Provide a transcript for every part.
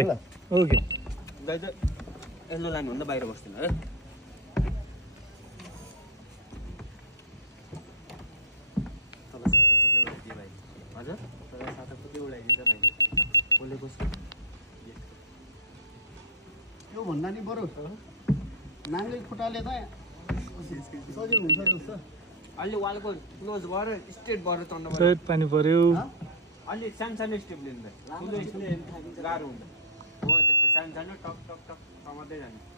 Okay दाइ त yellow line भन्दा बाहिर बस्दैन है हजुर तर साता पुग्दै उडाइदिन्छ भाइ बोले बस्छ यो भन्दा नि बरु नाङ्गे खुट्टाले त सजिलो हुन्छ जस्तो अलि वालको क्लोज भएर स्ट्रेट भएर चढ्नु सहित पानी पर्यो अलि सानो सानो स्टेप लिनु ठुलो स्टेप गाह्रो हुन्छ हो त्यस्तो सानो सानो टक टक टक टमाउँदै जाने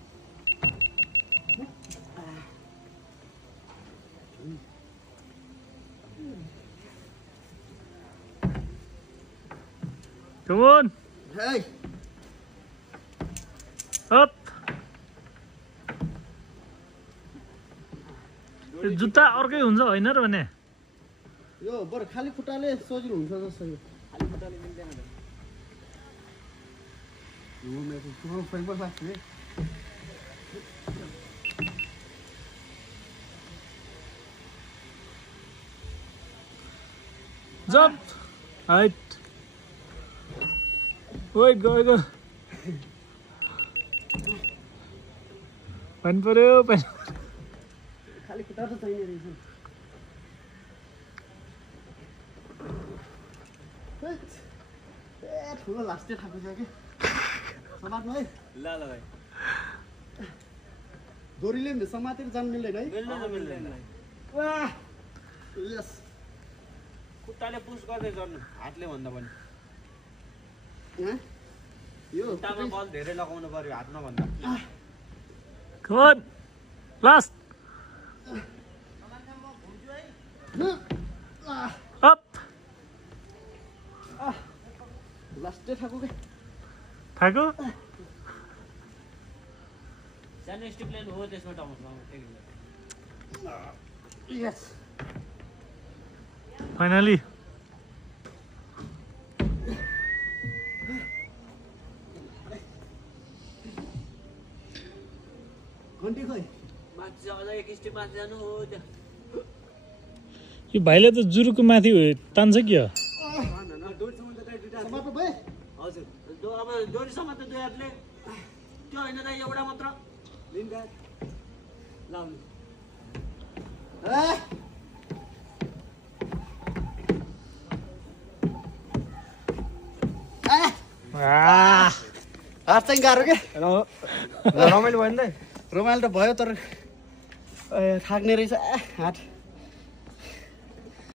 Come on. Hey. Up. जुत्ता अर्कै हुन्छ होइन र भने यो बरु खाली खुट्टाले सजिलो हुन्छ जस्तो यो खाली खुट्टाले मिल्दैन त यो मेरो फाइबर लाग्छ है जम्प हाइट वेट गयो पानी पर्यो पानी खाली खुट्टा त चाहिने रहेछ ए ठुलो लास्टै थाक्यो कि समात्नु है ल ल भाइ दोरीले समातेर जान मिल्दैन है मिल्दैन वाह यस खुट्टाले पुस गर्दै गर्नु हातले भन्दा पनि यो खुट्टामा बल धेरै लगाउनु पर्यो हातमा भन्दा Come on. Last. Up. लास्टै थाक्यो के थाक्यो सानो स्टेप लाइन हो त्यसमा टमाउनु यस फाइनली घन्टी खोइ माथि अझ एक स्टेप माथि जानु हो त्यहाँ यो भाइले त जुरुको माथि तान्छ कि हो डोरीसम्म त दाइ दुइटा समात्नु भए हजुर अब डोरीसम्म त दुई हातले त्यो होइन दाइ एउटा मात्र लिन दाइ लाउनु हात चाहिँ गाह्रो के रमाइलो भयो नि दाइ रमाइलो त भयो तर थाक्ने रहेछ हात